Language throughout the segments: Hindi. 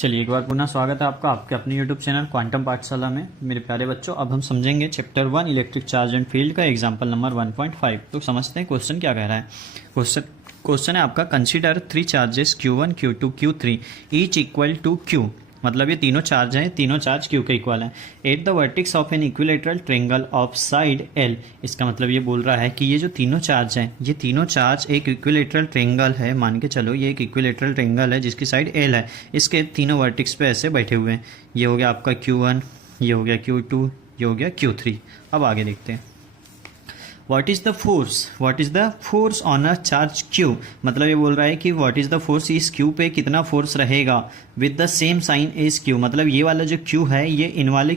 चलिए एक बार पुनः स्वागत है आपका आपके अपने यूट्यूब चैनल क्वांटम पाठशाला में। मेरे प्यारे बच्चों, अब हम समझेंगे chapter 1 electric charge and field का एग्जांपल नंबर 1.5। तो समझते हैं क्वेश्चन क्या कह रहा है। क्वेश्चन है आपका, consider 3 charges Q1 Q2 Q3 each equal to Q। मतलब ये तीनों चार्ज हैं, तीनों चार्ज Q के इक्वल हैं। At the vertex of an equilateral triangle of side L। इसका मतलब ये बोल रहा है कि ये जो तीनों चार्ज हैं, ये तीनों चार्ज एक इक्विलेटरल ट्रायंगल है। मान के चलो ये एक इक्विलेटरल ट्रायंगल है जिसकी साइड L है। इसके तीनों वर्टेक्स पे ऐसे बैठे हुए हैं। ये हो गया आपका Q1, ये हो गया Q2, ये हो गया Q3। अब आगे देखते हैं। What is the force on a charge Q। मतलब ये बोल रहा है कि what is the force इस Q पे कितना फोर्स रहेगा with the same sign as Q। मतलब ये वाला जो Q है ये इन वाले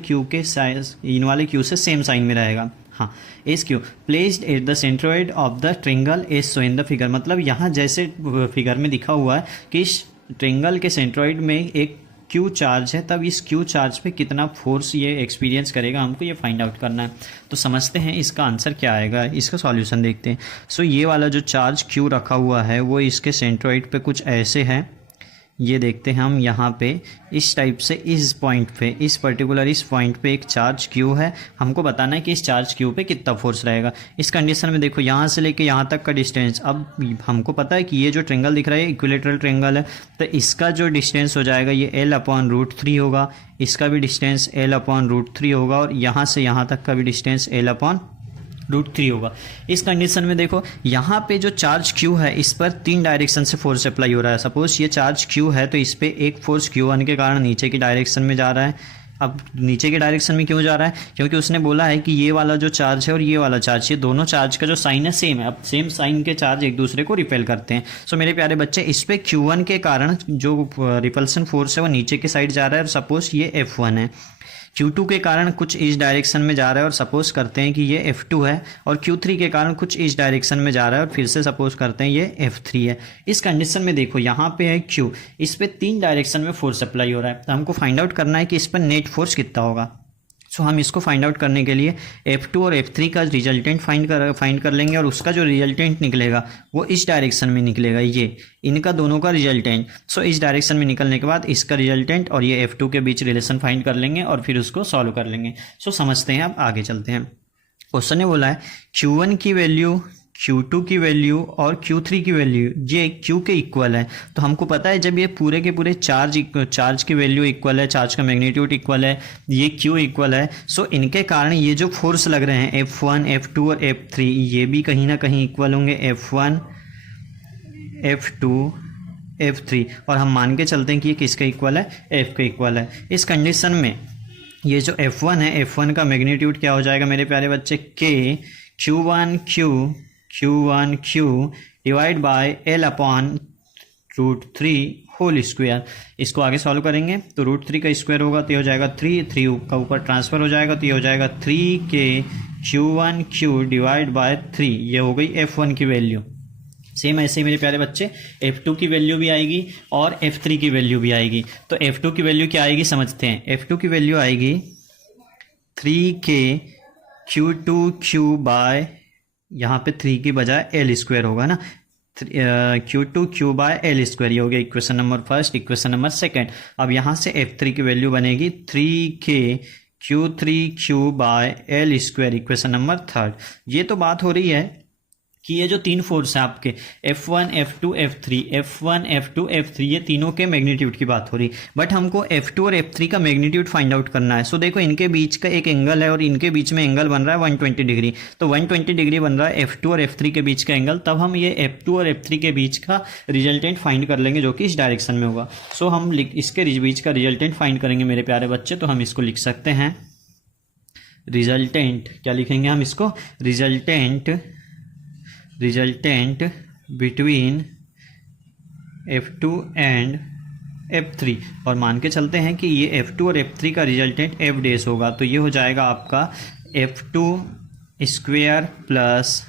Q से सेम साइन में रहेगा। हाँ, S Q placed at the centroid of the triangle S so in the figure. मतलब यहाँ जैसे फिगर में दिखा हुआ है कि इस ट्रायंगल के सेंट्रोइड में एक क्यू चार्ज है, तब इस क्यू चार्ज पे कितना फोर्स ये एक्सपीरियंस करेगा, हमको ये फाइंड आउट करना है। तो समझते हैं इसका आंसर क्या आएगा, इसका सॉल्यूशन देखते हैं। सो ये वाला जो चार्ज क्यू रखा हुआ है वो इसके सेंट्रोइड पे कुछ ऐसे है। ये देखते हैं हम यहाँ पे इस टाइप से इस पॉइंट पे, इस पर्टिकुलर इस पॉइंट पे एक चार्ज क्यू है। हमको बताना है कि इस चार्ज क्यू पे कितना फोर्स रहेगा। इस कंडीशन में देखो यहाँ से लेके यहाँ तक का डिस्टेंस, अब हमको पता है कि ये जो ट्रायंगल दिख रहा है इक्विलेटरल ट्रायंगल है, तो इसका जो डिस्टेंस हो जाएगा ये L/√3 होगा। इसका भी डिस्टेंस L/√3 होगा और यहाँ से यहाँ तक का भी डिस्टेंस L/√3 होगा। इस कंडीशन में देखो यहाँ पे जो चार्ज Q है इस पर 3 डायरेक्शन से फोर्स अप्लाई हो रहा है। सपोज ये चार्ज Q है तो इस पे एक फोर्स Q1 के कारण नीचे की डायरेक्शन में जा रहा है। अब नीचे की डायरेक्शन में क्यों जा रहा है? क्योंकि उसने बोला है कि ये वाला जो चार्ज है और ये वाला चार्ज, ये दोनों चार्ज का जो साइन है सेम है। अब सेम साइन के चार्ज एक दूसरे को रिपेल करते हैं। सो मेरे प्यारे बच्चे, इस पे Q1 के कारण जो रिपल्सन फोर्स है वो नीचे की साइड जा रहा है और सपोज ये F1 है। Q2 के कारण कुछ इस डायरेक्शन में जा रहा है और सपोज करते हैं कि ये F2 है, और Q3 के कारण कुछ इस डायरेक्शन में जा रहा है और फिर से सपोज करते हैं ये F3 है। इस कंडीशन में देखो यहाँ पे है Q, इस पे 3 डायरेक्शन में फोर्स अप्लाई हो रहा है। तो हमको फाइंड आउट करना है कि इस पर नेट फोर्स कितना होगा। सो हम इसको फाइंड आउट करने के लिए F2 और F3 का रिजल्टेंट फाइंड कर लेंगे और उसका जो रिजल्टेंट निकलेगा वो इस डायरेक्शन में निकलेगा, ये इनका दोनों का रिजल्टेंट। सो इस डायरेक्शन में निकलने के बाद इसका रिजल्टेंट और ये F2 के बीच रिलेशन फाइंड कर लेंगे और फिर उसको सॉल्व कर लेंगे। सो समझते हैं, अब आगे चलते हैं। क्वेश्चन ने बोला है Q1 की वैल्यू, Q2 की वैल्यू और Q3 की वैल्यू ये Q के इक्वल है। तो हमको पता है जब ये पूरे के पूरे चार्ज की वैल्यू इक्वल है, चार्ज का मैग्नीट्यूड इक्वल है, ये Q इक्वल है, सो इनके कारण ये जो फोर्स लग रहे हैं F1, F2 और F3 ये भी कहीं ना कहीं इक्वल होंगे, F1, F2, F3। और हम मान के चलते हैं कि ये किसके इक्वल है, F के इक्वल है। इस कंडीशन में ये जो F1 है, F1 का मैग्नीट्यूड क्या हो जाएगा मेरे प्यारे बच्चे, K Q1Q divide by L/√3 whole square. इसको आगे सॉल्व करेंगे तो √3 का स्क्वायर होगा तो ये हो जाएगा 3 का ऊपर ट्रांसफर हो जाएगा तो ये हो जाएगा 3K Q1Q डिवाइड बाय 3। ये हो गई F1 की वैल्यू। सेम ऐसे ही मेरे प्यारे बच्चे F2 की वैल्यू भी आएगी और F3 की वैल्यू भी आएगी। तो F2 की वैल्यू क्या आएगी समझते हैं। F2 की वैल्यू आएगी 3K Q2Q बाय, यहाँ पे 3 की बजाय L स्क्वायर होगा ना, Q2Q बाय L स्क्वायर। ये हो गया equation number first. Equation number second, अब यहाँ से F3 की वैल्यू बनेगी 3K Q3Q by L square. Equation number third. ये तो बात हो रही है कि ये जो 3 फोर्स है आपके F1, F2, F3, ये तीनों के मैग्नीट्यूड की बात हो रही। बट हमको F2 और F3 का मैग्नीट्यूड फाइंड आउट करना है। सो देखो इनके बीच का एक एंगल है और इनके बीच में एंगल बन रहा है 120 डिग्री। तो 120 डिग्री बन रहा है F2 और F3 के बीच का एंगल। तब हम ये F2 और F3 के बीच का रिजल्टेंट फाइंड कर लेंगे जो कि इस डायरेक्शन में होगा। सो हम इसके बीच का रिजल्टेंट फाइंड करेंगे मेरे प्यारे बच्चे। तो हम इसको लिख सकते हैं रिजल्टेंट, क्या लिखेंगे हम इसको, resultant between F2 and F3। और मान के चलते हैं कि ये F2 और F3 का रिजल्टेंट F डैश होगा। तो ये हो जाएगा आपका F2 square plus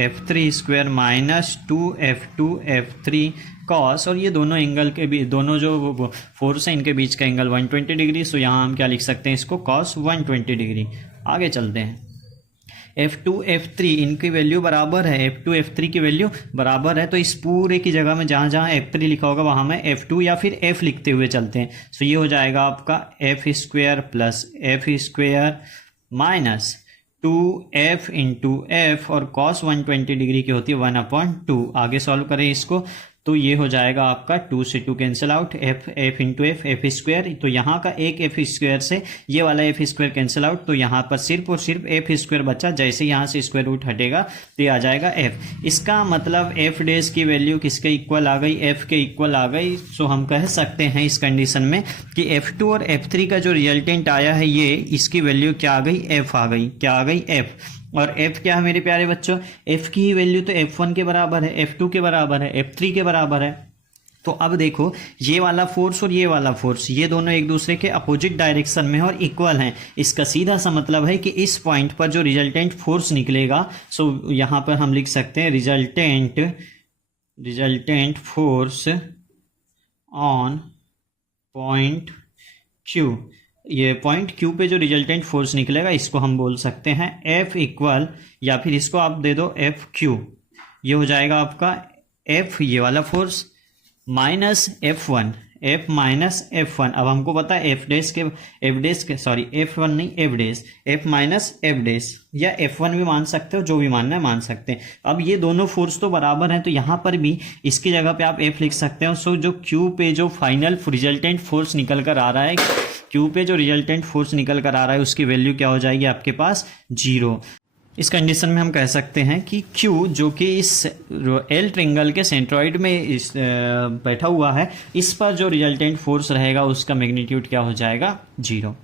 F3 square minus 2F2 F3 cos, और ये दोनों एंगल के भी, दोनों जो फोर्स है इनके बीच का एंगल 120 डिग्री। सो यहाँ हम क्या लिख सकते हैं इसको, कॉस 120 डिग्री। आगे चलते हैं। F2 F3 इनकी वैल्यू बराबर है, F2 F3 की वैल्यू बराबर है, तो इस पूरे की जगह में जहाँ जहाँ F3 लिखा होगा वहाँ में F2 या फिर F लिखते हुए चलते हैं। सो ये हो जाएगा आपका F square plus F square minus 2f into F, और cos 120 डिग्री की होती है 1/2। आगे सॉल्व करें इसको तो ये हो जाएगा आपका 2 से 2 cancel out, F into F square, तो यहाँ का एक एफ स्क्वेयर से ये वाला एफ स्क्वेयर कैंसिल आउट, तो यहाँ पर सिर्फ और सिर्फ एफ स्क्वेयर बचा। जैसे यहाँ से स्क्वायर रूट हटेगा तो ये आ जाएगा एफ। इसका मतलब एफ डेज की वैल्यू किसके इक्वल आ गई, एफ के इक्वल आ गई। सो हम कह सकते हैं इस कंडीशन में कि F2 और F3 का जो रिजल्टेंट आया है ये, इसकी वैल्यू क्या आ गई, एफ आ गई। क्या आ गई, एफ। और f क्या है मेरे प्यारे बच्चों, f की ही वैल्यू तो f1 के बराबर है, f2 के बराबर है, f3 के बराबर है। तो अब देखो ये वाला फोर्स और ये वाला फोर्स, ये दोनों एक दूसरे के अपोजिट डायरेक्शन में और इक्वल हैं। इसका सीधा सा मतलब है कि इस पॉइंट पर जो रिजल्टेंट फोर्स निकलेगा, सो यहाँ पर हम लिख सकते हैं resultant force on point Q। ये पॉइंट Q पे जो रिजल्टेंट फोर्स निकलेगा इसको हम बोल सकते हैं F इक्वल, या फिर इसको आप दे दो FQ। ये हो जाएगा आपका F ये वाला force minus F1, F minus F1। अब हमको पता है F माइनस F डैश, या F1 भी मान सकते हो, जो भी मानना है मान सकते हैं। अब ये दोनों फोर्स तो बराबर हैं, तो यहाँ पर भी इसकी जगह पे आप F लिख सकते हो। सो जो Q पे जो फाइनल रिजल्टेंट फोर्स निकल कर आ रहा है, Q पे जो रिजल्टेंट फोर्स निकल कर आ रहा है उसकी वैल्यू क्या हो जाएगी आपके पास, 0। इस कंडीशन में हम कह सकते हैं कि Q जो कि इस एल ट्रिंगल के सेंट्रॉइड में बैठा हुआ है, इस पर जो रिजल्टेंट फोर्स रहेगा उसका मैग्नीट्यूड क्या हो जाएगा, 0।